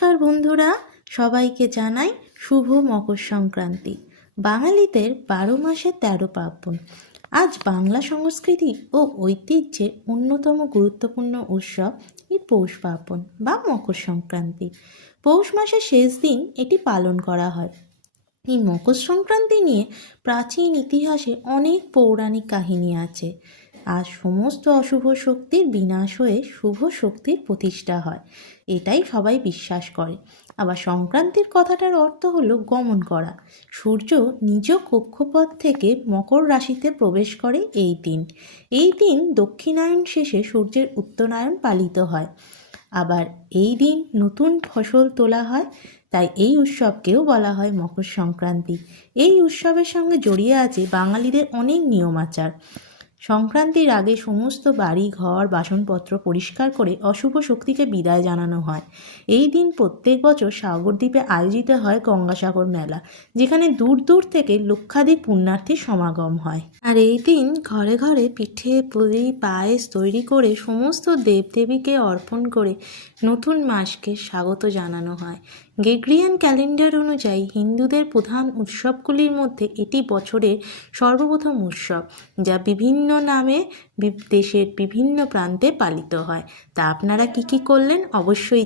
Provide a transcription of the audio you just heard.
নমস্কার বন্ধুরা, সবাইকে জানাই শুভ মকর সংক্রান্তি। বাঙালিদের 12 মাসে 13 পার্বণ। আজ বাংলা সংস্কৃতি ও ঐতিহ্যের অন্যতম গুরুত্বপূর্ণ উৎসব এই পৌষ পার্বণ বা মকর সংক্রান্তি। পৌষ মাসের শেষ দিন এটি পালন করা হয়। এই মকর সংক্রান্তি নিয়ে প্রাচীন ইতিহাসে অনেক পৌরাণিক কাহিনী আছে। আর সমস্ত অশুভ শক্তির বিনাশ হয়ে শুভ শক্তির প্রতিষ্ঠা হয়, এটাই সবাই বিশ্বাস করে। আবার সংক্রান্তির কথাটার অর্থ হলো গমন করা। সূর্য নিজ কক্ষপথ থেকে মকর রাশিতে প্রবেশ করে এই দিন দক্ষিণায়ন শেষে সূর্যের উত্তরায়ণ পালিত হয়। আবার এই দিন নতুন ফসল তোলা হয়, তাই এই উৎসবকেও বলা হয় মকর সংক্রান্তি। এই উৎসবের সঙ্গে জড়িয়ে আছে বাঙালিদের অনেক নিয়ম আচার। সংক্রান্তির আগে সমস্ত বাড়ি ঘর বাসনপত্র পরিষ্কার করে অশুভ শক্তিকে বিদায় জানানো হয়। এই দিন প্রত্যেক বছর সাগরদ্বীপে আয়োজিত হয় গঙ্গাসাগর মেলা, যেখানে দূর দূর থেকে লক্ষাধিক পুণ্যার্থীর সমাগম হয়। আর এই দিন ঘরে ঘরে পিঠে পুলি পায়েস তৈরি করে সমস্ত দেবদেবীকে অর্পণ করে নতুন মাসকে স্বাগত জানানো হয়। গ্রেগরিয়ান ক্যালেন্ডার অনুযায়ী হিন্দুদের প্রধান উৎসবগুলির মধ্যে এটি বছরের সর্বপ্রথম উৎসব, যা বিভিন্ন নামে দেশের বিভিন্ন প্রান্তে পালিত হয়। তা আপনারা কি করলেন অবশ্যই